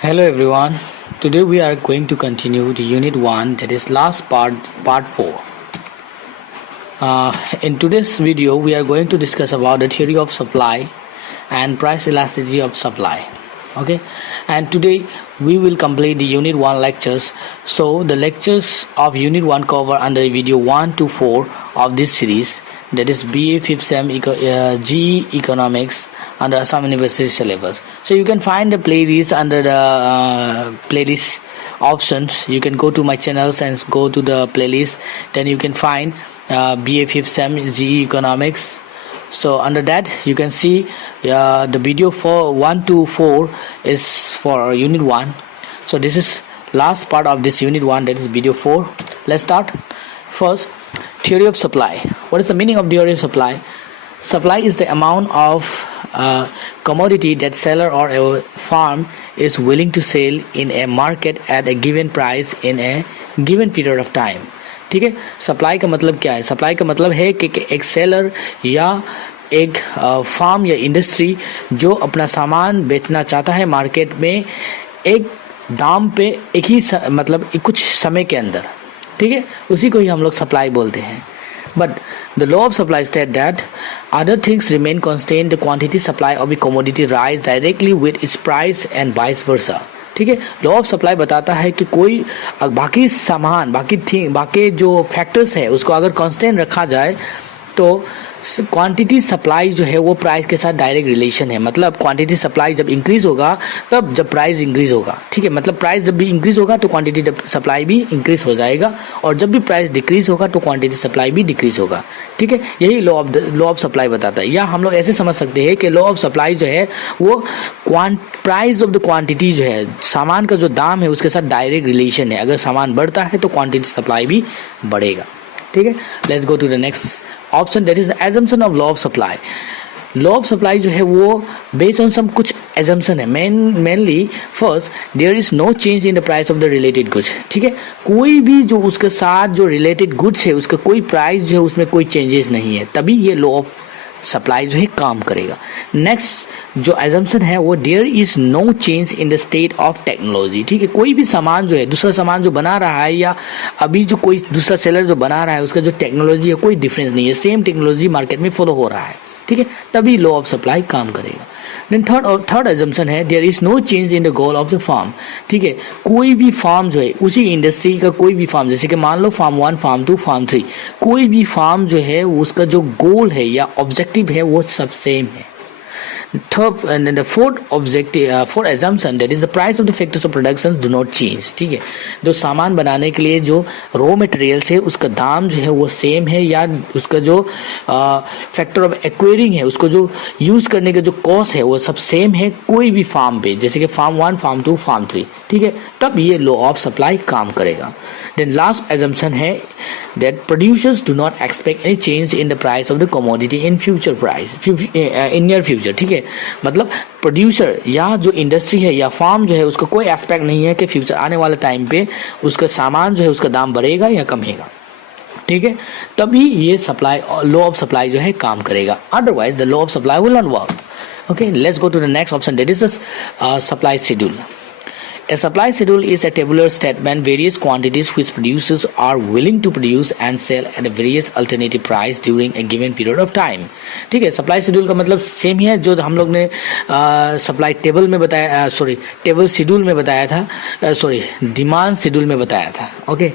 Hello everyone. Today we are going to continue the unit 1, that is last part 4. In today's video we are going to discuss about the theory of supply and price elasticity of supply. Okay, and today we will complete the unit 1 lectures. So the lectures of unit 1 cover under video 1 to 4 of this series, that is BA 5th Sem GE Economics under Assam University syllabus. So you can find the playlist under the playlist options. You can go to my channels and go to the playlist. Then you can find BA 5th Sem GE Economics. So under that you can see the video for 1 to 4 is for unit 1. So this is last part of this unit 1, that is video 4. Let's start. First, theory of supply. What is the meaning of theory of supply? Supply is the amount of commodity that seller or a farm is willing to sell in a market at a given price in a given period of time. ठीक है, supply का मतलब क्या है? Supply का मतलब है कि एक सेलर या एक फार्म या इंडस्ट्री जो अपना सामान बेचना चाहता है मार्केट में एक दाम पे एक ही मतलब कुछ समय के अंदर, ठीक है, उसी को ही हम लोग सप्लाई बोलते हैं. But the law of supply states that other things remain constant, the quantity supply of a commodity rise directly with its price and vice versa. ठीक है, लॉ ऑफ सप्लाई बताता है कि कोई बाकी सामान बाकी जो फैक्टर्स है उसको अगर कांस्टेंट रखा जाए तो क्वांटिटी सप्लाई जो है वो प्राइस के साथ डायरेक्ट रिलेशन है. मतलब क्वांटिटी सप्लाई जब इंक्रीज होगा तब जब प्राइस इंक्रीज होगा. ठीक है, मतलब प्राइस जब भी इंक्रीज होगा तो क्वांटिटी सप्लाई भी इंक्रीज हो जाएगा और जब भी प्राइस डिक्रीज होगा तो क्वांटिटी सप्लाई भी डिक्रीज होगा. ठीक है, यही लॉ ऑफ सप्लाई बताता है. या हम लोग ऐसे समझ सकते हैं कि लॉ ऑफ सप्लाई जो है वो प्राइस ऑफ द क्वांटिटी जो है सामान का जो दाम है उसके साथ डायरेक्ट रिलेशन है. अगर सामान बढ़ता है तो क्वांटिटी सप्लाई भी बढ़ेगा. ठीक है, let's go to the next option, that is the assumption of law of supply. Law of supply जो है वो बेस्ड ऑन सम कुछ एजम्पशन है. Mainly first, there is no change in the price of the related goods. ठीक है, कोई भी जो उसके साथ जो रिलेटेड गुड्स है उसका कोई प्राइस जो है उसमें कोई चेंजेस नहीं है, तभी ये लॉ ऑफ सप्लाई जो है काम करेगा. नेक्स्ट जो एजम्पशन है वो there is no change in the state of technology. ठीक है, कोई भी सामान जो है दूसरा सामान जो बना रहा है या अभी जो कोई दूसरा सेलर जो बना रहा है उसका जो टेक्नोलॉजी है कोई डिफरेंस नहीं है, सेम टेक्नोलॉजी मार्केट में फॉलो हो रहा है. ठीक है, तभी लॉ ऑफ सप्लाई काम करेगा. देन थर्ड एजम्पशन है there is no change in the goal of the farm. ठीक है, कोई भी फार्म जो है उसी इंडस्ट्री का कोई भी फार्म, जैसे कि मान लो फार्म 1, फार्म 2, फार्म 3, कोई भी फार्म जो है उसका जो गोल है या ऑब्जेक्टिव है वो सब सेम है. Third and then the fourth assumption, that is the price of the factors of production do not change. ठीक है, जो सामान बनाने के लिए जो रॉ मटेरियल्स है उसका दाम जो है वो सेम है या उसका जो फैक्टर ऑफ एक्वायरिंग है उसको जो यूज करने का जो कॉस्ट है वो सब सेम है कोई भी फार्म पे, जैसे कि फार्म 1, फार्म 2, फार्म 3. ठीक है, तब ये लॉ ऑफ सप्लाई काम करेगा. Then last assumption है that producers do not expect any change in the price of the commodity in future price in near future. ठीक है, मतलब प्रोड्यूसर या जो इंडस्ट्री है या फार्म जो है उसका कोई एस्पेक्ट नहीं है कि फ्यूचर आने वाले टाइम पे उसका सामान जो है उसका दाम बढ़ेगा या कमेगा. ठीक है, तभी ये सप्लाई लॉ ऑफ सप्लाई जो है काम करेगा. Otherwise the law of supply will not work. Okay, let's go to the next option, that is the supply schedule. A supply schedule is a tabular statement various quantities which producers are willing to produce and sell at a various alternative price during a given period of time. ठीक है, supply schedule का मतलब same ही है जो हम लोग ने supply table में बताया, टेबल शेड्यूल में बताया था, डिमांड शेड्यूल में बताया था. ओके,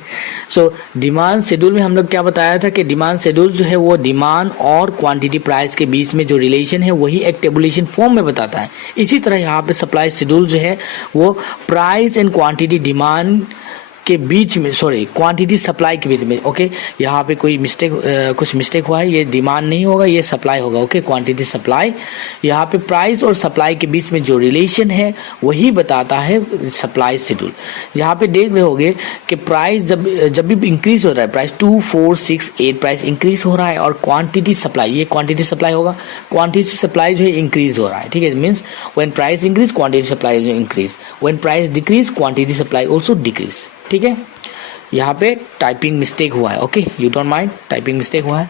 सो डिमांड शेड्यूल में हम लोग क्या बताया था कि डिमांड शेड्यूल जो है वो डिमांड और क्वांटिटी प्राइस के बीच में जो रिलेशन है वही एक टेबुलेशन फॉर्म में बताता है. इसी तरह यहाँ पे सप्लाई शेड्यूल जो है वो प्राइस एंड क्वांटिटी डिमांड के बीच में, क्वांटिटी सप्लाई के बीच में. ओके, यहाँ पे कोई कुछ मिस्टेक हुआ है, ये डिमांड नहीं होगा, ये सप्लाई होगा. ओके, क्वांटिटी सप्लाई, यहाँ पे प्राइस और सप्लाई के बीच में जो रिलेशन है वही बताता है सप्लाई शेड्यूल. यहाँ पे देख रहे होगे कि प्राइस जब भी इंक्रीज हो रहा है, प्राइस 2, 4, 6, 8 प्राइस इंक्रीज हो रहा है और क्वांटिटी सप्लाई, ये क्वांटिटी सप्लाई होगा, क्वांटिटी सप्लाई जो है इंक्रीज हो रहा है. ठीक है, means when price increase quantity supply increase, when price decrease quantity supply also decrease. ठीक है, यहाँ पे टाइपिंग मिस्टेक हुआ है. Okay, you don't mind, typing mistake हुआ है.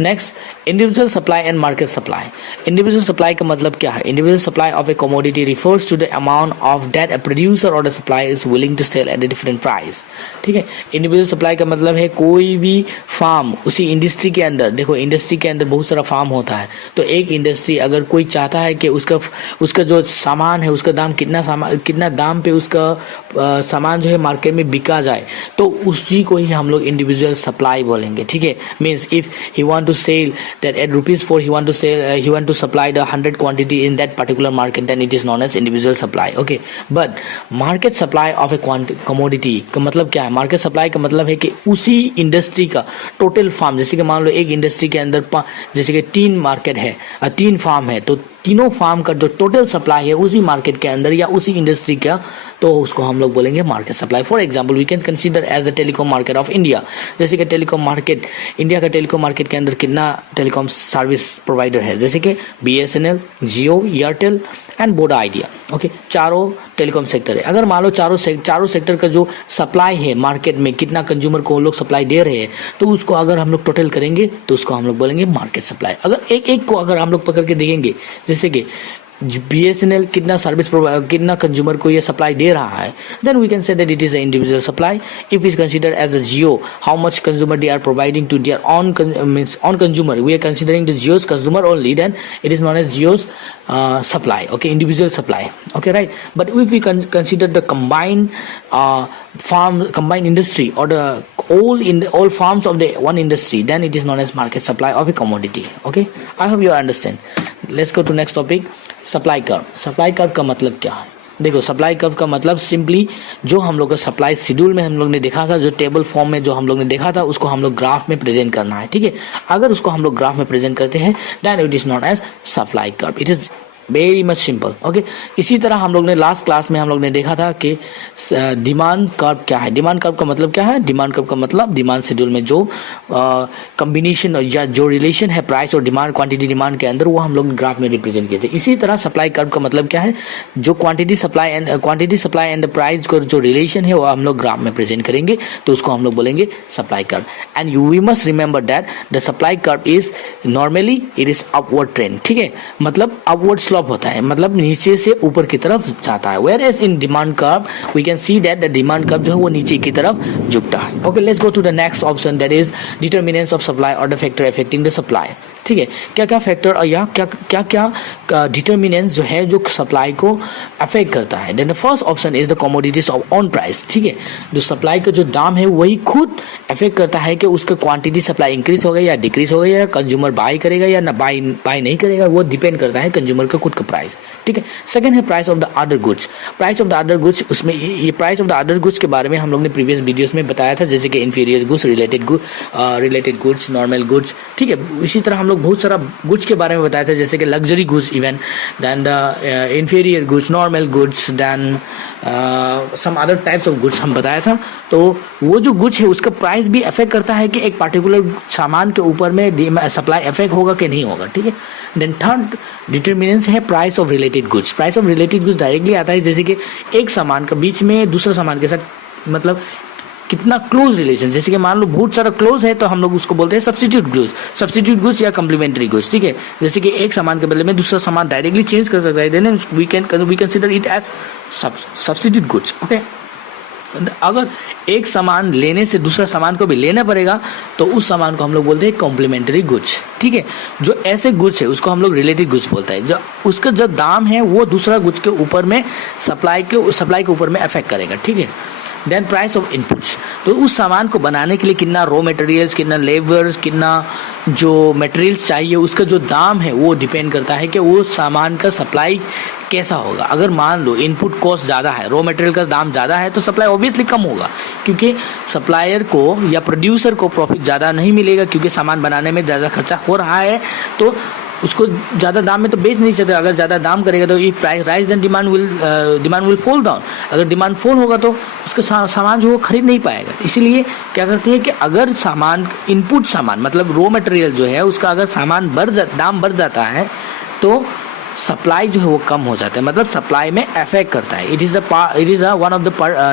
Next, individual supply and market supply. Individual supply का मतलब क्या है? Individual supply of a commodity refers to the amount of that a producer और the supply is willing to sell at a different price. ठीक है, individual supply का मतलब है कोई भी फार्म उसी इंडस्ट्री के अंदर, देखो इंडस्ट्री के अंदर बहुत सारा फार्म होता है, तो एक इंडस्ट्री अगर कोई चाहता है कि उसका जो सामान है उसका दाम कितना दाम पे उसका सामान जो है मार्केट में बिका जाए, तो उसी को ही हम लोग इंडिविजुअल सप्लाई बोलेंगे। ठीक है, means if he want to sell that at rupees 4 he want to supply the 100 quantity in that particular market, then it is known as individual supply. Okay, but market supply of a commodity का मतलब क्या है? Market supply का मतलब है कि उसी industry का टोटल फार्म, जैसे कि मान लो एक इंडस्ट्री के अंदर जैसे कि 3 मार्केट है, 3 फार्म है, तो तीनों फार्म का जो टोटल सप्लाई है उसी मार्केट के अंदर या उसी इंडस्ट्री का, तो उसको हम लोग बोलेंगे market supply. For example we can consider as the telecom market of India. जैसे कि टेलीकॉम मार्केट, इंडिया का टेलीकॉम मार्केट के अंदर कितना टेलीकॉम सर्विस प्रोवाइडर है, जैसे कि BSNL, Jio, Airtel and Voda idea. Okay, चारों टेलीकॉम सेक्टर है। अगर मान लो चारों सेक्टर का जो सप्लाई है मार्केट में, कितना कंज्यूमर को लोग सप्लाई दे रहे हैं, तो उसको अगर हम लोग टोटल करेंगे तो उसको हम लोग बोलेंगे मार्केट सप्लाई। अगर एक एक को अगर हम लोग पकड़ के देखेंगे, जैसे कि BSNL कितना सर्विस कितना कंज्यूमर को ये सप्लाई दे रहा है, then we can say that it is a individual supply. If is consider as a Jio, how much consumer they are providing to their own consumer, we are considering the Jio's consumer only, then it is known as Jio's supply. Okay, individual supply. Okay, right. But if we consider the combined combined industry or the all farms of the one industry, then it is known as market supply of a commodity. Okay, I hope you understand. Let's go to next topic, supply curve. Supply curve का मतलब क्या है? देखो, supply curve का मतलब simply जो हम लोग का सप्लाई शेड्यूल में हम लोग ने देखा था, जो टेबल फॉर्म में जो हम लोग ने देखा था, उसको हम लोग ग्राफ में प्रेजेंट करना है। ठीक है, अगर उसको हम लोग ग्राफ में प्रेजेंट करते हैं, then it is known as supply curve. It is very much simple. Okay, इसी तरह हम लोग ने लास्ट क्लास में हम लोग ने देखा था कि डिमांड कर्व क्या है। डिमांड कर्व का मतलब क्या है? डिमांड कर्व का मतलब डिमांड शेड्यूल में जो कॉम्बिनेशन या जो रिलेशन है प्राइस और डिमांड, क्वांटिटी डिमांड के अंदर, वो हम लोग ग्राफ में रिप्रेजेंट किए थे। इसी तरह सप्लाई कर्व का मतलब क्या है? जो क्वांटिटी सप्लाई एंड प्राइस का जो रिलेशन है वो हम लोग ग्राफ में प्रेजेंट करेंगे, तो उसको हम लोग बोलेंगे supply curve. And we must remember that the supply curve is normally it is upward trend. ठीक है, मतलब अपवर्ड स्लोप होता है, मतलब नीचे से ऊपर की तरफ जाता है। Where as in demand curve we can see that the demand curve जो है वो नीचे की तरफ झुकता है। Okay, let's go to the next option, that is determinants of supply और the factor affecting the supply. ठीक है, क्या क्या फैक्टर और या क्या डिटरमिनेंट्स जो है जो सप्लाई को अफेक्ट करता है। Then the first option is the commodities of on price. ठीक है, जो सप्लाई का जो दाम है वही खुद अफेक्ट करता है कि उसका क्वांटिटी सप्लाई इंक्रीज होगा या डिक्रीज होगा, या कंज्यूमर बाय करेगा या ना बाय नहीं करेगा, वो डिपेंड करता है कंज्यूमर का खुद का प्राइस। ठीक है, सेकंड है price of the other goods. Price of the other goods, उसमें ये price of the other goods के बारे में हम लोग ने प्रीवियस वीडियोस में बताया था, जैसे कि inferior goods, related goods, normal goods. ठीक है, इसी तरह हम लोग बहुत सारा गुड्स के बारे में बताया था, जैसे कि luxury goods even, then the inferior goods, normal goods, then some other types of goods हम बताया था। तो वो जो गुड्स है उसका प्राइस भी अफेक्ट करता है कि एक पर्टिकुलर सामान के ऊपर में सप्लाई अफेक्ट होगा कि नहीं होगा। ठीक है, देन थर्ड डिटरमिनेंट्स है price of related goods. Price of related goods directly आता है, जैसे कि एक सामान का बीच में दूसरा सामान के साथ मतलब कितना क्लोज रिलेशन, जैसे कि मान लो बहुत सारा क्लोज है तो हम लोग उसको बोलते हैं सब्स्टिट्यूट गुड्स या कम्प्लीमेंट्री गुड्स। ठीक है, जैसे कि एक सामान के बदले में दूसरा सामान डायरेक्टली चेंज कर सकता है, then we consider it as substitute goods. Okay, अगर एक सामान लेने से दूसरा सामान को भी लेना पड़ेगा तो उस सामान को हम लोग बोलते हैं कॉम्प्लीमेंट्री गुड्स। ठीक है, जो ऐसे गुड्स है उसको हम लोग रिलेटेड गुड्स बोलते हैं, जो उसका जो दाम है वो दूसरा गुड्स के ऊपर में सप्लाई के ऊपर में अफेक्ट करेगा। ठीक है, देन प्राइस ऑफ इनपुट्स, तो उस सामान को बनाने के लिए कितना रॉ मटेरियल्स, कितना लेबर्स, कितना जो मटेरियल्स चाहिए, उसका जो दाम है वो डिपेंड करता है कि वो सामान का सप्लाई कैसा होगा। अगर मान लो इनपुट कॉस्ट ज़्यादा है, रॉ मटेरियल का दाम ज़्यादा है, तो सप्लाई ऑब्वियसली कम होगा, क्योंकि सप्लायर को या प्रोड्यूसर को प्रॉफिट ज़्यादा नहीं मिलेगा, क्योंकि सामान बनाने में ज़्यादा खर्चा हो रहा है, तो उसको ज़्यादा दाम में तो बेच नहीं सकते। अगर ज़्यादा दाम करेगा तो if price rise then demand will fall down. अगर डिमांड फॉल होगा तो उसका सामान जो वो खरीद नहीं पाएगा। इसीलिए क्या करते हैं कि अगर सामान इनपुट सामान मतलब रॉ मटेरियल जो है उसका अगर दाम बढ़ जाता है तो सप्लाई जो है वो कम हो जाता है, मतलब सप्लाई में अफेक्ट करता है। It is one of the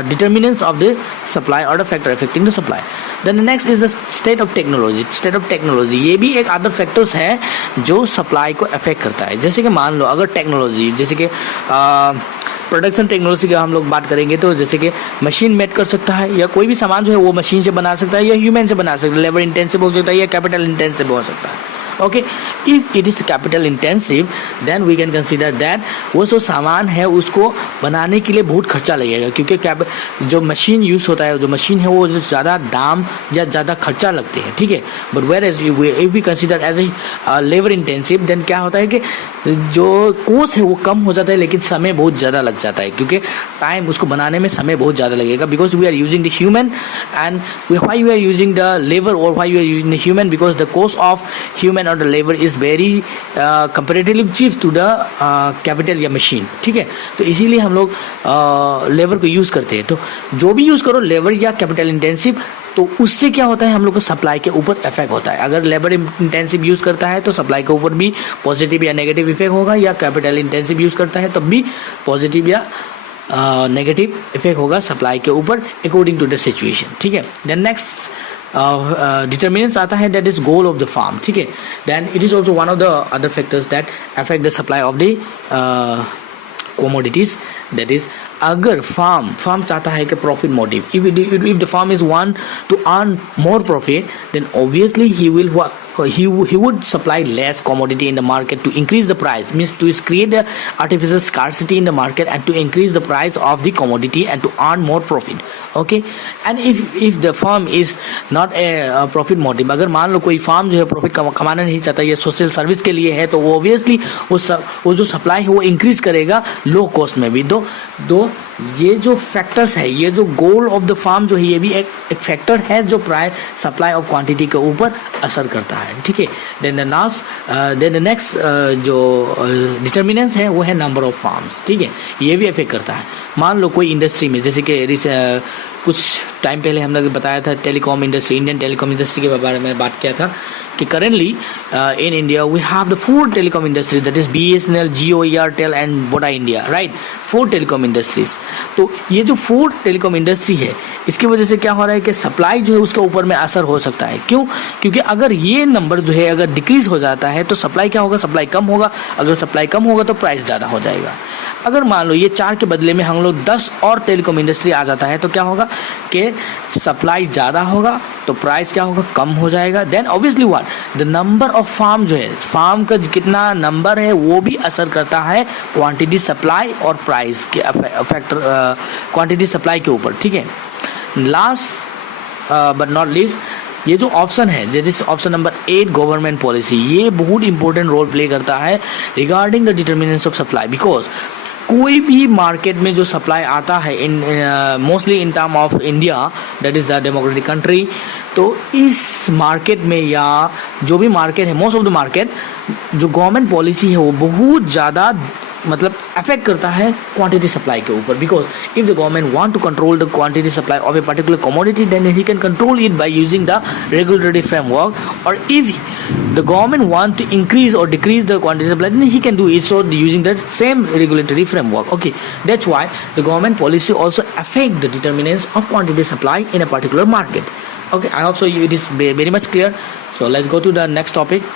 determinants of the supply और the factor affecting the supply. Then next is the state of technology. State of technology ये भी एक अदर फैक्टर्स है जो सप्लाई को अफेक्ट करता है. जैसे कि मान लो अगर टेक्नोलॉजी, जैसे कि प्रोडक्शन टेक्नोलॉजी की हम लोग बात करेंगे तो जैसे कि मशीन मेड कर सकता है, या कोई भी सामान जो है वो मशीन से बना सकता है या ह्यूमन से बना सकता है, लेबर इंटेंसिव हो सकता है या कैपिटल इंटेंसिव हो सकता है. Okay, if it is capital intensive then we can consider that वो जो सामान है उसको बनाने के लिए बहुत खर्चा लगेगा, क्योंकि जो मशीन यूज होता है, जो मशीन है वो जो ज़्यादा दाम या ज़्यादा खर्चा लगते हैं. ठीक है, but where as if we consider as a labour intensive then क्या होता है कि जो कोस्ट है वो कम हो जाता है, लेकिन समय बहुत ज़्यादा लग जाता है, क्योंकि टाइम उसको बनाने में समय बहुत ज़्यादा लगेगा. Because we are using the human and why we are using the labour और why we are using the human, because the cost of human और the labour is very comparatively cheap to the capital या machine. ठीक है, तो इसीलिए हम लोग labour को यूज़ करते हैं. तो जो भी यूज़ करो लेबर या कैपिटल इंटेंसिव, तो उससे क्या होता है हम लोग को सप्लाई के ऊपर इफेक्ट होता है. अगर लेबर इंटेंसिव यूज़ करता है तो सप्लाई के ऊपर भी पॉजिटिव या नेगेटिव इफेक्ट होगा, या कैपिटल इंटेंसिव यूज़ करता है तब भी पॉजिटिव या नेगेटिव इफेक्ट होगा सप्लाई के ऊपर अकॉर्डिंग टू द सिचुएशन. ठीक है, देन नेक्स्ट डिटर्मिनेंट्स आता है that is goal of the farm. ठीक है, then it is also one of the other factors that affect the supply of the commodities. That is, अगर farm चाहता है कि profit motive, if the farm is want to earn more profit, then obviously he would supply less commodity in the market to increase the price, means to create the artificial scarcity in the market and to increase the price of the commodity and to earn more profit. Okay, and if the farm is not a profit motive, अगर मान लो कोई farm जो है profit कमाना नहीं चाहता, ये social service के लिए है, तो वो ऑब्वियसली वो जो सप्लाई है वो इंक्रीज करेगा लो कॉस्ट में भी. दो ये जो फैक्टर्स है, ये जो गोल ऑफ द फार्म जो है, ये भी एक फैक्टर है जो प्राइस सप्लाई ऑफ क्वांटिटी के ऊपर असर करता है. ठीक है, देन द नेक्स्ट जो डिटर्मिनेंट्स है वो है नंबर ऑफ फार्म्स. ठीक है, ये भी इफेक्ट करता है. मान लो कोई इंडस्ट्री में, जैसे कि कुछ टाइम पहले हमने बताया था telecom industry, Indian telecom industry के बारे में बात किया था कि currently in India we have the 4 telecom industries, that is BSNL, Jio, Airtel and Voda India. Right, 4 telecom industries. तो ये जो 4 टेलीकॉम इंडस्ट्री है, इसकी वजह से क्या हो रहा है कि सप्लाई जो है उसके ऊपर में असर हो सकता है. क्यों? क्योंकि अगर ये नंबर जो है अगर डिक्रीज हो जाता है तो सप्लाई क्या होगा, सप्लाई कम होगा. अगर सप्लाई कम होगा तो प्राइस ज़्यादा हो जाएगा. अगर मान लो ये 4 के बदले में हम लोग 10 और टेलीकॉम इंडस्ट्री आ जाता है तो क्या होगा कि सप्लाई ज़्यादा होगा तो प्राइस क्या होगा, कम हो जाएगा. Then obviously what the number of farm जो है, फार्म का कितना नंबर है वो भी असर करता है क्वांटिटी सप्लाई और प्राइस के फैक्टर क्वांटिटी सप्लाई के ऊपर. ठीक है, लास्ट बट नॉट लीस्ट ये जो ऑप्शन है, जैसे ऑप्शन नंबर 8 गवर्नमेंट पॉलिसी, ये बहुत इंपॉर्टेंट रोल प्ले करता है regarding the determinants of supply. Because कोई भी मार्केट में जो सप्लाई आता है इन mostly in term of India, that is the democratic country, तो इस मार्केट में या जो भी मार्केट है, मोस्ट ऑफ द मार्केट जो गवर्नमेंट पॉलिसी है वो बहुत ज़्यादा मतलब अफेक्ट करता है क्वांटिटी सप्लाई के ऊपर. Because if the government want to control the quantity supply of a particular commodity, then he can control it by using the regulatory framework. और if the government want to increase or decrease the quantity supply, then he can do it so using the same regulatory framework. Okay, that's why the government policy also affect the determinants of quantity supply in a particular market. Okay, I hope so it is very much clear. So let's go to the next topic,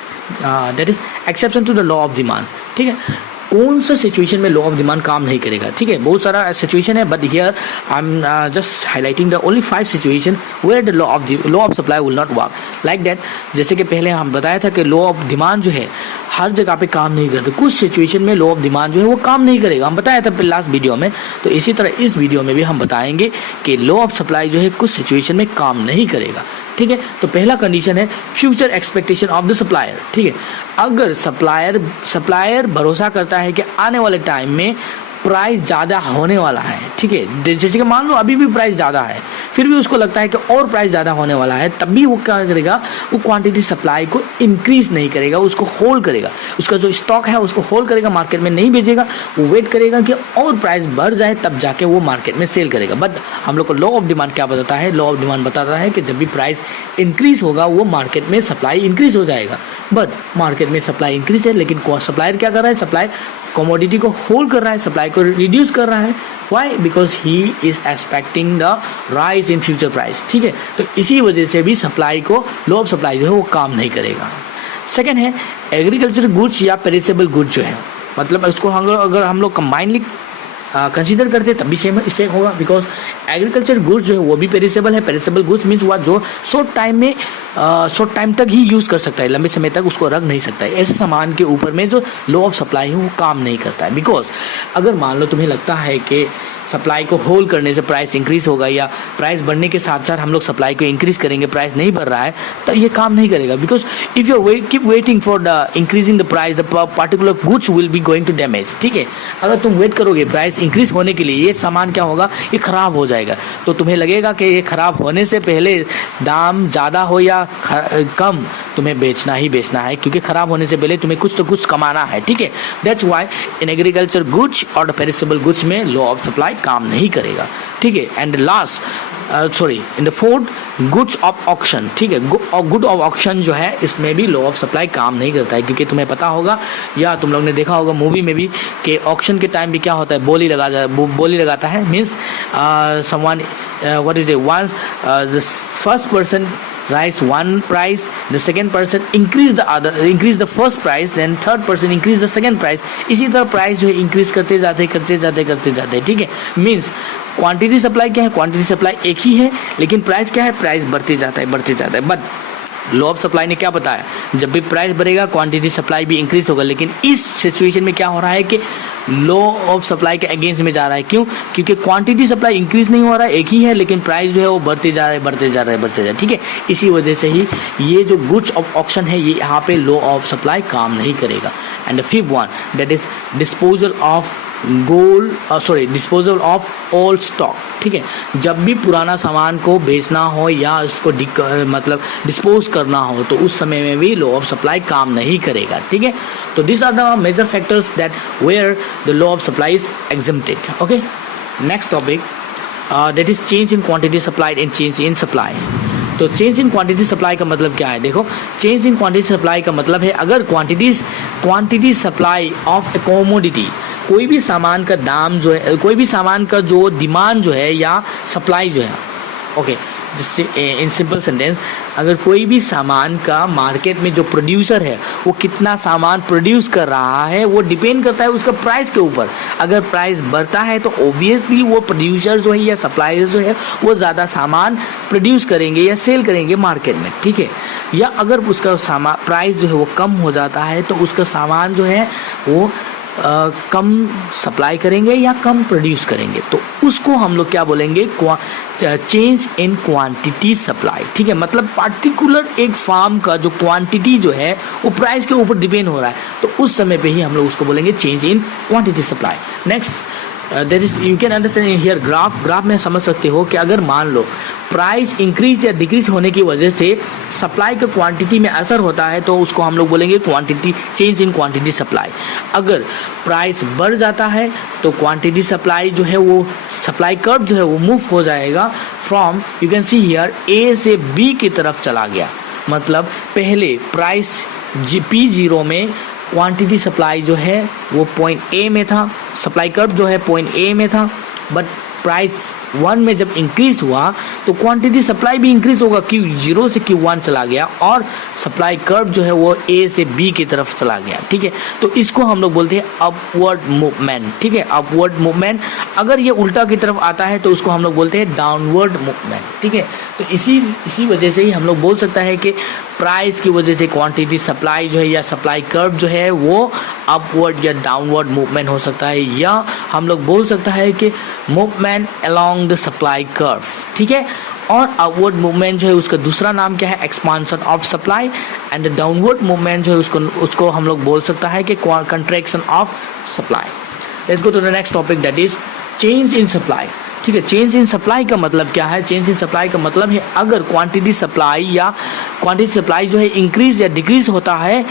that is exception to the law of demand. ठीक है, कौन सा situation में law of demand काम नहीं करेगा. ठीक है, बहुत सारा सिचुएशन है, but here I am just highlighting the only 5 situation where the law of supply will not work like that. जैसे कि पहले हम बताया था कि लॉ ऑफ डिमांड जो है हर जगह पे काम नहीं करते, कुछ सिचुएशन में लॉ ऑफ डिमांड जो है वो काम नहीं करेगा. हम बताया था लास्ट वीडियो में, तो इसी तरह इस वीडियो में भी हम बताएंगे कि लॉ ऑफ सप्लाई जो है कुछ सिचुएशन में काम नहीं करेगा. ठीक है, तो पहला कंडीशन है future expectation of the supplier. ठीक है, अगर सप्लायर भरोसा करता है कि आने वाले टाइम में प्राइस ज़्यादा होने वाला है. ठीक है, जैसे कि मान लो अभी भी प्राइस ज़्यादा है, फिर भी उसको लगता है कि और प्राइस ज़्यादा होने वाला है, तब भी वो क्या करेगा, वो क्वांटिटी सप्लाई को इंक्रीज नहीं करेगा, उसको होल्ड करेगा. उसका जो स्टॉक है उसको होल्ड करेगा, मार्केट में नहीं बेचेगा. वो वेट करेगा कि और प्राइस बढ़ जाए तब जाके वो मार्केट में सेल करेगा. बट हम लोग को लॉ ऑफ डिमांड क्या बताता है, लॉ ऑफ डिमांड बताता है कि जब भी प्राइस इंक्रीज होगा वो मार्केट में सप्लाई इंक्रीज हो जाएगा. बट मार्केट में सप्लाई इंक्रीज है, लेकिन सप्लायर क्या कर रहा है, सप्लाई कमोडिटी को होल्ड कर रहा है, सप्लाई को रिड्यूस कर रहा है. Why? Because he is expecting the rise in future price, ठीक है। तो इसी वजह से भी सप्लाई को, लॉ ऑफ सप्लाई जो है वो काम नहीं करेगा। सेकेंड है एग्रीकल्चर गुड्स या पेरिसेबल गुड्स जो है, मतलब इसको अगर हम लोग कंबाइनली कंसीडर करते हैं तब भी सेम इफेक्ट होगा, बिकॉज एग्रीकल्चर गुड्स जो है वो भी पेरिसेबल है। पेरिसेबल गुड्स मीन्स हुआ जो शॉर्ट टाइम तक ही यूज़ कर सकता है, लंबे समय तक उसको रख नहीं सकता है। ऐसे सामान के ऊपर में जो लॉ ऑफ सप्लाई है वो काम नहीं करता है। बिकॉज अगर मान लो तुम्हें लगता है कि सप्लाई को होल्ड करने से प्राइस इंक्रीज होगा, या प्राइस बढ़ने के साथ साथ हम लोग सप्लाई को इंक्रीज करेंगे, प्राइस नहीं बढ़ रहा है, तो ये काम नहीं करेगा। Because if you keep waiting for the increasing the price, the particular goods will be going to damage, ठीक है। अगर तुम वेट करोगे प्राइस इंक्रीज होने के लिए, ये सामान क्या होगा, ये खराब हो जाएगा। तो तुम्हें लगेगा कि ये खराब होने से पहले दाम ज़्यादा हो या कम, तुम्हें बेचना ही बेचना है, क्योंकि खराब होने से पहले तुम्हें कुछ तो कुछ कमाना है, ठीक है। That's why in agriculture goods और पेरिसेबल गुड्स में लॉ ऑफ सप्लाई काम नहीं करेगा, ठीक है। And last in the fourth goods of auction, ठीक है। गुड ऑफ ऑक्शन जो है इसमें भी लॉ ऑफ सप्लाई काम नहीं करता है, क्योंकि तुम्हें पता होगा या तुम लोग ने देखा होगा मूवी में भी कि ऑक्शन के टाइम भी क्या होता है, बोली लगाता है। Means someone what is it, once the first person rise one price, the second person increase the first price, then third person increase the second price। इसी तरह प्राइस जो है इंक्रीज करते जाते, ठीक है। मीन्स क्वांटिटी सप्लाई क्या है, क्वांटिटी सप्लाई एक ही है, लेकिन प्राइस क्या है, प्राइस बढ़ते जाता है। बट लॉ ऑफ सप्लाई ने क्या बताया, जब भी प्राइस बढ़ेगा क्वांटिटी सप्लाई भी इंक्रीज होगा। लेकिन इस सिचुएशन में क्या हो रहा है कि लॉ ऑफ सप्लाई के अगेंस्ट में जा रहा है। क्यों? क्योंकि क्वांटिटी सप्लाई इंक्रीज नहीं हो रहा है, एक ही है, लेकिन प्राइस जो है वो बढ़ते जा रहा है, ठीक है। इसी वजह से ही ये जो गुड्स ऑफ ऑक्शन है, ये यहाँ पे लॉ ऑफ सप्लाई काम नहीं करेगा। And the fifth one that is disposal of old stock, ठीक है। जब भी पुराना सामान को बेचना हो या उसको मतलब डिस्पोज करना हो, तो उस समय में भी लॉ ऑफ सप्लाई काम नहीं करेगा, ठीक है। तो this are the major factors that where the law of supply is exempted. Okay, next topic that is change in quantity supplied and change in supply. तो चेंज इन क्वांटिटी सप्लाई का मतलब क्या है? देखो, चेंज इन क्वांटिटी सप्लाई का मतलब है अगर quantity supply of a commodity, कोई भी सामान का दाम जो है, कोई भी सामान का जो डिमांड जो है या सप्लाई जो है, ओके, जिससे इन सिंपल सेंटेंस, अगर कोई भी सामान का मार्केट में जो प्रोड्यूसर है वो कितना सामान प्रोड्यूस कर रहा है, वो डिपेंड करता है उसका प्राइस के ऊपर। अगर प्राइस बढ़ता है तो ऑब्वियसली वो प्रोड्यूसर जो है या सप्लायर जो है वो ज़्यादा सामान प्रोड्यूस करेंगे या सेल करेंगे मार्केट में, ठीक है। या अगर उसका सामान प्राइस जो है वो कम हो जाता है तो उसका सामान जो है वो कम सप्लाई करेंगे या कम प्रोड्यूस करेंगे, तो उसको हम लोग क्या बोलेंगे, चेंज इन क्वांटिटी सप्लाई, ठीक है। मतलब पार्टिकुलर एक फार्म का जो क्वांटिटी जो है वो प्राइस के ऊपर डिपेंड हो रहा है, तो उस समय पे ही हम लोग उसको बोलेंगे change in quantity supply. Next that is you can understand in here graph में समझ सकते हो कि अगर मान लो प्राइस इंक्रीज या डिक्रीज होने की वजह से सप्लाई का क्वांटिटी में असर होता है, तो उसको हम लोग बोलेंगे quantity, change in quantity supply. अगर प्राइस बढ़ जाता है तो क्वांटिटी सप्लाई जो है वो सप्लाई कर्व जो है वो मूव हो जाएगा from, you can see here, A से बी की तरफ चला गया। मतलब पहले प्राइस P0 में क्वांटिटी सप्लाई जो है वो पॉइंट ए में था, सप्लाई कर्व जो है पॉइंट ए में था, बट प्राइस 1 में जब इंक्रीज हुआ तो क्वांटिटी सप्लाई भी इंक्रीज होगा, Q0 से Q1 चला गया और सप्लाई कर्व जो है वो A से B की तरफ चला गया, ठीक है। तो इसको हम लोग बोलते हैं अपवर्ड मूवमेंट, ठीक है, अपवर्ड मूवमेंट। अगर ये उल्टा की तरफ आता है तो उसको हम लोग बोलते हैं डाउनवर्ड मूवमेंट, ठीक है। तो इसी वजह से ही हम लोग बोल सकता है कि प्राइस की वजह से क्वांटिटी सप्लाई जो है या सप्लाई कर्व जो है वो अपवर्ड या डाउनवर्ड मूवमेंट हो सकता है, या हम लोग बोल सकता है कि movement along the supply curve, ठीक है। और अपवर्ड मूवमेंट जो है उसका दूसरा नाम क्या है, expansion of supply. And the downward movement जो है उसको हम लोग बोल सकता है कि contraction of supply. Let's go to the next topic that is change in supply, ठीक है। चेंज इन सप्लाई का मतलब क्या है? चेंज इन सप्लाई का मतलब है अगर क्वांटिटी सप्लाई जो है इंक्रीज या डिक्रीज होता है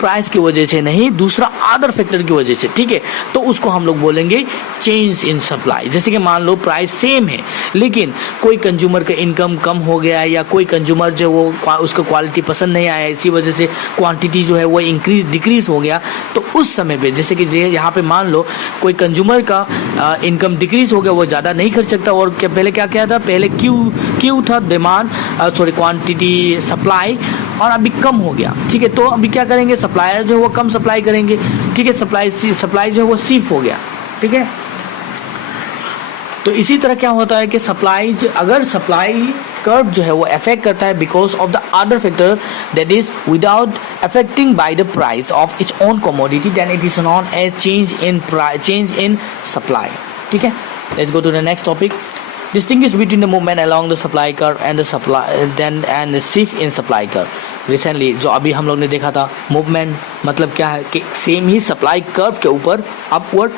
प्राइस की वजह से नहीं, दूसरा अदर फैक्टर की वजह से, ठीक है, तो उसको हम लोग बोलेंगे चेंज इन सप्लाई। जैसे कि मान लो प्राइस सेम है लेकिन कोई कंज्यूमर का इनकम कम हो गया है या कोई कंज्यूमर जो वो उसको क्वालिटी पसंद नहीं आया, इसी वजह से क्वांटिटी जो है वो डिक्रीज हो गया, तो उस समय पे जैसे कि यहाँ पे मान लो कोई कंज्यूमर का इनकम डिक्रीज हो गया, वो ज़्यादा नहीं खर्च सकता, और पहले क्या था, पहले क्यू था डिमांड क्वांटिटी सप्लाई, और अभी कम हो गया, ठीक है, तो अभी क्या करेंगे, सप्लायर जो है वो कम सप्लाई करेंगे, ठीक है, सप्लाई जो है वो शिफ्ट हो गया, ठीक है। तो इसी तरह क्या होता है कि अगर सप्लाई कर्व जो है वो अफेक्ट करता है because of the other factor that is without affecting by the price of its own commodity, then it is known as change in supply, ठीक है। Let's go to the next topic. Distinguish between the movement along the supply curve and the shift in supply curve। Recently जो अभी हम लोग ने देखा था movement मतलब क्या है कि सेम ही सप्लाई कर्व के ऊपर अपवर्ड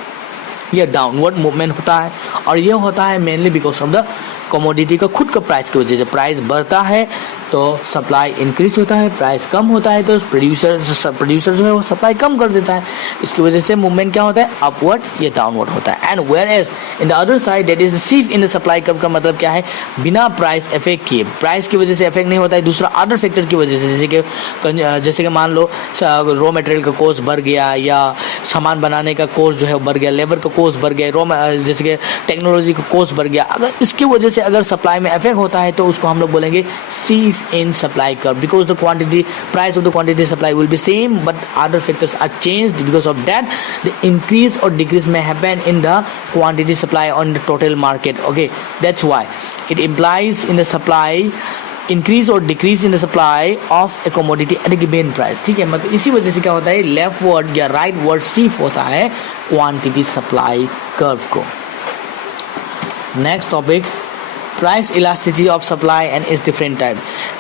या डाउनवर्ड मूवमेंट होता है, और ये होता है mainly because of the commodity का खुद का प्राइस की वजह से। प्राइस बढ़ता है तो सप्लाई इंक्रीज होता है, प्राइस कम होता है तो प्रोड्यूसर जो है वो सप्लाई कम कर देता है, इसकी वजह से मूवमेंट क्या होता है, अपवर्ड या डाउनवर्ड होता है। And where as in the other side that is shift in the supply curve का मतलब क्या है, बिना प्राइस इफेक्ट किए, प्राइस की वजह से इफेक्ट नहीं होता है, दूसरा अदर फैक्टर की वजह से, जैसे कि मान लो रॉ मटेरियल का कॉस्ट बढ़ गया या सामान बनाने का कॉस्ट जो है बढ़ गया, लेबर का कॉस्ट बढ़ गया, जैसे कि टेक्नोलॉजी का कॉस्ट बढ़ गया, अगर इसकी वजह से अगर सप्लाई में इफेक्ट होता है तो उसको हम लोग बोलेंगे shift in supply curve, because the price of the quantity supply will be same but other factors are changed, because of that the increase or decrease may happen in the quantity supply on the total market, okay, that's why it implies in the supply increase or decrease in the supply of a commodity at a given price, ठीक है। मतलब इसी वजह से क्या होता है, left word या राइट वर्ड शिफ्ट होता है क्वांटिटी सप्लाई कर्व को। Next topic, price elasticity of supply and it's different type.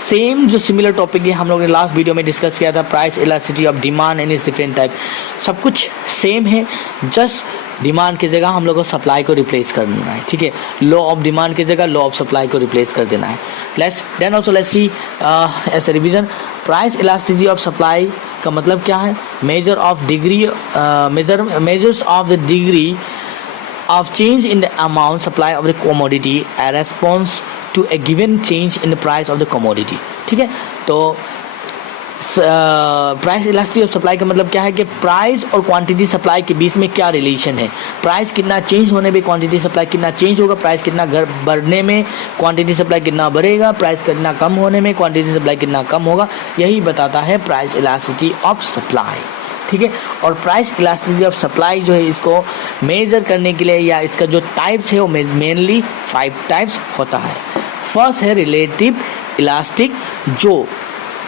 Same जो सिमिलर टॉपिक है हम लोग ने लास्ट वीडियो में डिस्कस किया था, price elasticity of demand and it's different type. सब कुछ सेम है, जस्ट डिमांड की जगह हम लोग को सप्लाई को रिप्लेस कर देना है, ठीक है। लॉ ऑफ डिमांड की जगह लॉ ऑफ सप्लाई को रिप्लेस कर देना है। Let's see as a revision, price elasticity of supply का मतलब क्या है, measures of the degree of change in the amount supply of the commodity a response to a given change in the price of the commodity, ठीक है। तो price elasticity of supply का मतलब क्या है कि प्राइस और क्वांटिटी सप्लाई के बीच में क्या रिलेशन है, प्राइस कितना चेंज होने पे क्वांटिटी सप्लाई कितना चेंज होगा, प्राइस कितना बढ़ने में क्वांटिटी सप्लाई कितना बढ़ेगा, प्राइस कितना कम होने में क्वांटिटी सप्लाई कितना कम होगा, यही बताता है प्राइस इलास्टिसिटी ऑफ सप्लाई, ठीक है। और प्राइस इलास्टिसिटी ऑफ सप्लाई जो है इसको मेजर करने के लिए या इसका जो टाइप्स है वो मेनली 5 टाइप्स होता है। फर्स्ट है रिलेटिव इलास्टिक, जो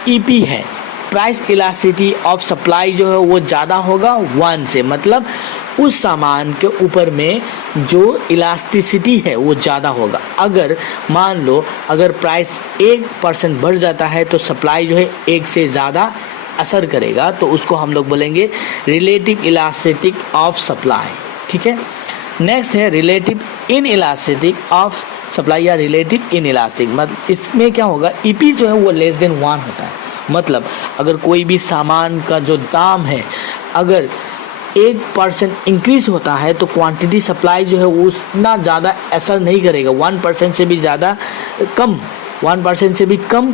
ईपी है, प्राइस इलास्टिसिटी ऑफ सप्लाई जो है वो ज़्यादा होगा 1 से, मतलब उस सामान के ऊपर में जो इलास्टिसिटी है वो ज़्यादा होगा। अगर मान लो अगर प्राइस 1% बढ़ जाता है तो सप्लाई जो है 1 से ज़्यादा असर करेगा, तो उसको हम लोग बोलेंगे रिलेटिव इलास्टिक ऑफ सप्लाई, ठीक है। नेक्स्ट है relative in elastic of supply या रिलेटिव इन इलास्टिक, मतलब इसमें क्या होगा, ईपी जो है वो लेस देन 1 होता है, मतलब अगर कोई भी सामान का जो दाम है अगर 1% इंक्रीज होता है तो क्वांटिटी सप्लाई जो है वो उतना ज़्यादा असर नहीं करेगा, 1% से भी ज़्यादा कम, 1% से भी कम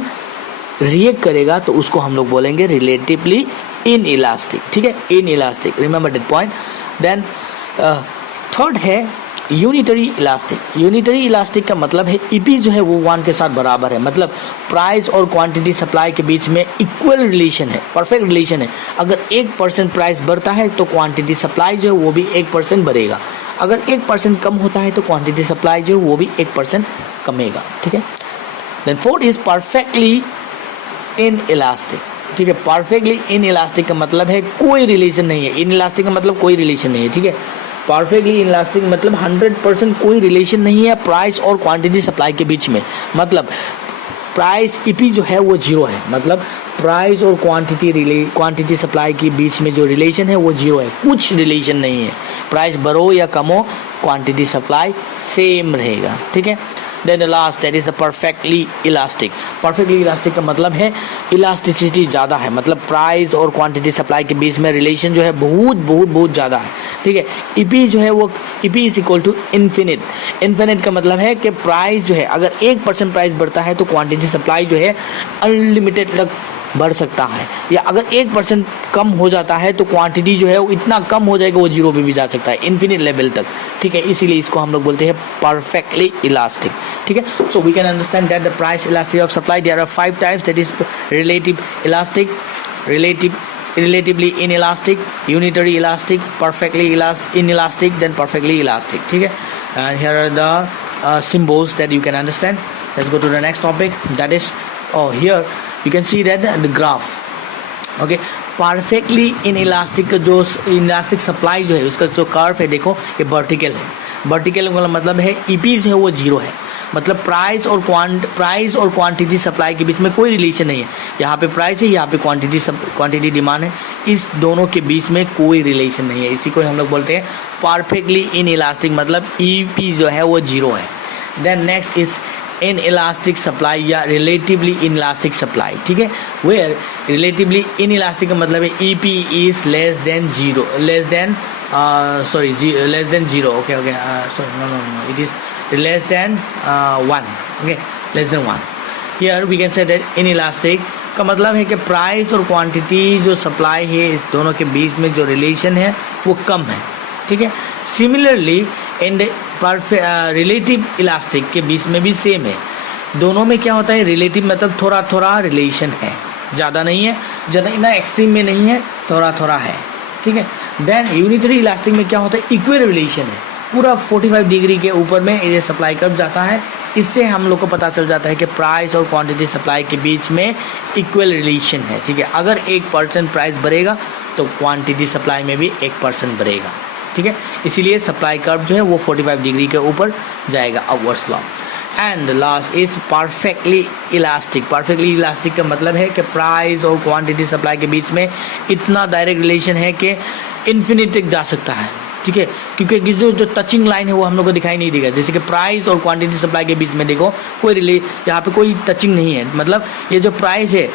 रिएक्ट करेगा, तो उसको हम लोग बोलेंगे रिलेटिवली इन इलास्टिक, ठीक है, inelastic, remember that point. Then third है यूनिटरी इलास्टिक। यूनिटरी इलास्टिक का मतलब है ईपी जो है वो 1 के साथ बराबर है, मतलब प्राइस और क्वांटिटी सप्लाई के बीच में इक्वल रिलेशन है, परफेक्ट रिलेशन है। अगर 1% प्राइस बढ़ता है तो क्वांटिटी सप्लाई जो है वो भी 1% बढ़ेगा, अगर 1% कम होता है तो क्वांटिटी सप्लाई जो है वो भी 1% कमेगा, ठीक है। Then fourth is perfectly inelastic, ठीक है। परफेक्टली इन इलास्टिक का मतलब है कोई रिलेशन नहीं है, इन इलास्टिक का मतलब कोई रिलेशन नहीं है, ठीक है। परफेक्टली इन इलास्टिक मतलब 100% कोई रिलेशन नहीं है प्राइस और क्वांटिटी सप्लाई के बीच में, मतलब प्राइस ईपी जो है वो 0 है, मतलब प्राइस और क्वांटिटी सप्लाई के बीच में जो रिलेशन है वो 0 है, कुछ रिलेशन नहीं है, प्राइस बढ़ो या कम हो क्वांटिटी सप्लाई सेम रहेगा, ठीक है। Then the last that is a perfectly elastic. Perfectly elastic का मतलब है इलास्टिसिटी ज़्यादा है, मतलब प्राइस और क्वांटिटी सप्लाई के बीच में रिलेशन जो है बहुत ज़्यादा है, ठीक है। ईपी जो है वो EP is equal to infinite. Infinite का मतलब है कि प्राइस जो है अगर 1% प्राइस बढ़ता है तो क्वांटिटी सप्लाई जो है अनलिमिटेड तक बढ़ सकता है, या अगर 1% कम हो जाता है तो क्वांटिटी जो है वो इतना कम हो जाएगा वो जीरो पे भी जा सकता है, इन्फिनिट लेवल तक, ठीक है। इसीलिए इसको हम लोग बोलते हैं परफेक्टली इलास्टिक, ठीक है। So we can understand that the price elasticity of supply there are 5 types, that is relative elastic, relatively inelastic, unitary elastic, perfectly inelastic, then perfectly elastic, ठीक है। And here are the symbols that you can understand. Let's go to the next topic, that is here you can see that the graph, okay। perfectly inelastic का जो elastic supply जो है उसका जो curve है देखो ये वर्टिकल है। वर्टिकल का मतलब है ईपी जो है वो जीरो है, मतलब प्राइस और क्वांटिटी सप्लाई के बीच में कोई रिलेशन नहीं है। यहाँ पे प्राइस है, यहाँ पे क्वांटिटी डिमांड है, इस दोनों के बीच में कोई रिलेशन नहीं है। इसी को हम लोग बोलते हैं परफेक्टली इनइलास्टिक, मतलब ईपी जो है वो जीरो है। Then next is inelastic supply या रिलेटिवली इनइलास्टिक सप्लाई, ठीक है। वेयर रिलेटिवली इनइलास्टिक का मतलब है EP is less than zero, less than zero, okay, sorry no it is less than 1, okay, less than 1. Here we can say that inelastic का मतलब है कि प्राइस और क्वांटिटी जो सप्लाई है इस दोनों के बीच में जो रिलेशन है वो कम है, ठीक है। सिमिलरली इन रिलेटिव इलास्टिक के बीच में भी सेम है। दोनों में क्या होता है, रिलेटिव मतलब थोड़ा थोड़ा रिलेशन है, ज़्यादा नहीं है, ज़्यादा ना एक्सट्रीम में नहीं है, थोड़ा थोड़ा है, ठीक है। देन यूनिटरी इलास्टिक में क्या होता है, इक्वल रिलेशन है, पूरा 45 डिग्री के ऊपर में ये सप्लाई कर्व जाता है। इससे हम लोग को पता चल जाता है कि प्राइस और क्वांटिटी सप्लाई के बीच में इक्वल रिलेशन है, ठीक है। अगर 1% प्राइस बढ़ेगा तो क्वांटिटी सप्लाई में भी 1% बढ़ेगा, ठीक है। इसीलिए सप्लाई कर्व जो है वो 45 डिग्री के ऊपर जाएगा, upward slope. And last is perfectly elastic. Perfectly elastic का मतलब है कि प्राइस और क्वांटिटी सप्लाई के बीच में इतना डायरेक्ट रिलेशन है कि इन्फिनिट तक जा सकता है, ठीक है। क्योंकि जो टचिंग लाइन है वो हम लोग को दिखाई नहीं देगा, जैसे कि प्राइस और क्वांटिटी सप्लाई के बीच में देखो कोई यहाँ पे कोई टचिंग नहीं है, मतलब ये जो प्राइस है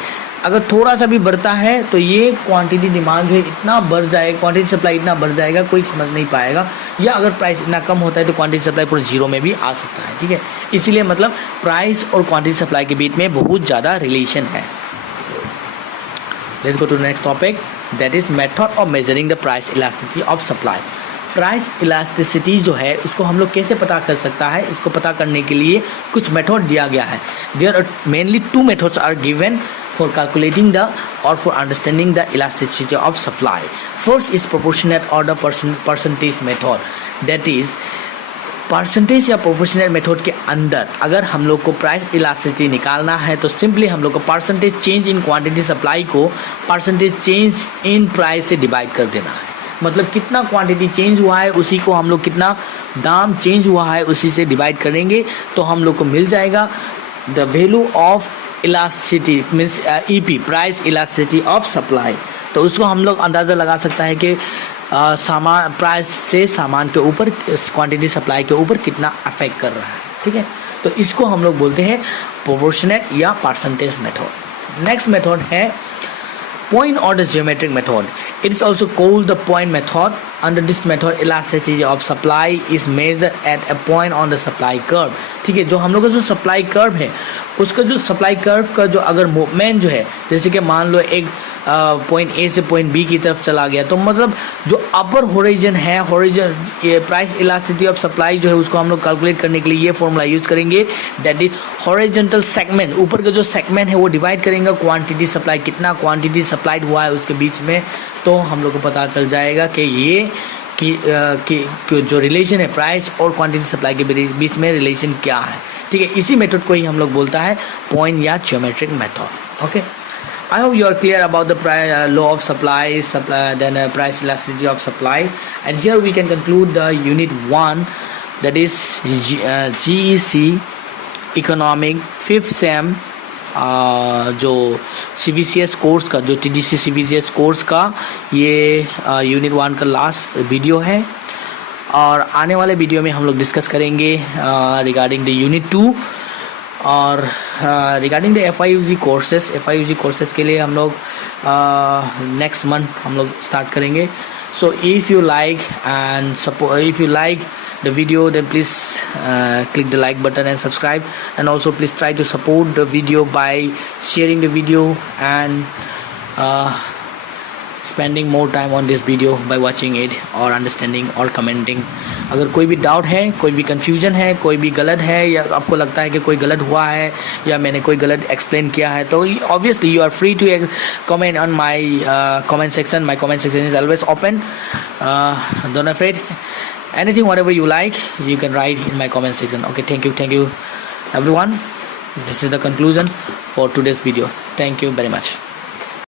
अगर थोड़ा सा भी बढ़ता है तो ये क्वांटिटी डिमांड जो है इतना बढ़ जाएगा, क्वांटिटी सप्लाई इतना बढ़ जाएगा कोई समझ नहीं पाएगा, या अगर प्राइस इतना कम होता है तो क्वांटिटी सप्लाई पूरा जीरो में भी आ सकता है, ठीक है। इसीलिए मतलब प्राइस और क्वांटिटी सप्लाई के बीच में बहुत ज़्यादा रिलेशन है। Let's go to next topic, that is method of measuring the price elasticity of supply. Price elasticity जो है उसको हम लोग कैसे पता कर सकता है, इसको पता करने के लिए कुछ मेथड दिया गया है। There are mainly 2 methods are given for calculating the or for understanding the elasticity of supply. First is proportionate or the percentage method, that is percentage या प्रोपोर्शनल मेथड के अंदर अगर हम लोग को प्राइस इलास्टिसिटी निकालना है तो सिंपली हम लोग को percentage change in quantity supply को परसेंटेज चेंज इन प्राइस से डिवाइड कर देना है। मतलब कितना क्वांटिटी चेंज हुआ है उसी को हम लोग, कितना दाम चेंज हुआ है उसी से डिवाइड करेंगे तो हम लोग को मिल जाएगा the value of elasticity means EP, price elasticity of supply. तो उसको हम लोग अंदाज़ा लगा सकता है कि सामान प्राइस से सामान के ऊपर क्वांटिटी सप्लाई के ऊपर कितना अफेक्ट कर रहा है, ठीक है। तो इसको हम लोग बोलते हैं प्रोपोर्शनेट या परसेंटेज मेथड। नेक्स्ट मेथड है point or the geometric method. It is also called the point method. Under this method elasticity of supply is measured at a point on the supply curve, ठीक है। जो हम लोग का जो supply curve है उसका जो सप्लाई कर्व का जो अगर मूवमेंट जो है, जैसे कि मान लो एक पॉइंट ए से पॉइंट बी की तरफ चला गया तो मतलब जो अपर होरिजन है, होरिजन ये प्राइस इलास्टिसिटी ऑफ सप्लाई जो है उसको हम लोग कैलकुलेट करने के लिए ये फॉर्मूला यूज़ करेंगे, दैट इज हॉरिजॉन्टल सेगमेंट। ऊपर का जो सेगमेंट है वो डिवाइड करेंगे क्वांटिटी सप्लाई, कितना क्वांटिटी सप्लाइड हुआ है उसके बीच में, तो हम लोग को पता चल जाएगा कि ये कि जो रिलेशन है प्राइस और क्वांटिटी सप्लाई के बीच में रिलेशन क्या है, ठीक है। इसी मेथड को ही हम लोग बोलता है पॉइंट या geometric method, okay. I hope you are clear about the law of supply, then price elasticity of supply, and here we can conclude the unit 1, that is GEC economic 5th sem जो CBCS course का, जो TDC CBCS course का ये unit 1 का last video है। और आने वाले वीडियो में हम लोग डिस्कस करेंगे रिगार्डिंग द यूनिट 2 और रिगार्डिंग द FIUG कोर्सेस के लिए हम लोग नेक्स्ट मंथ हम लोग स्टार्ट करेंगे. So if you like and support, if you like the video, then please click the like button and subscribe, and also please try to support the video by sharing the video and spending more time on this video by watching it or understanding or commenting. अगर कोई भी doubt है, कोई भी confusion है, कोई भी गलत है या आपको लगता है कि कोई गलत हुआ है या मैंने कोई गलत एक्सप्लेन किया है, तो obviously you are free to comment on my comment section. My comment section is always open. Don't afraid. Anything whatever you like, you can write in my comment section. Okay, thank you everyone. This is the conclusion for today's video. Thank you very much.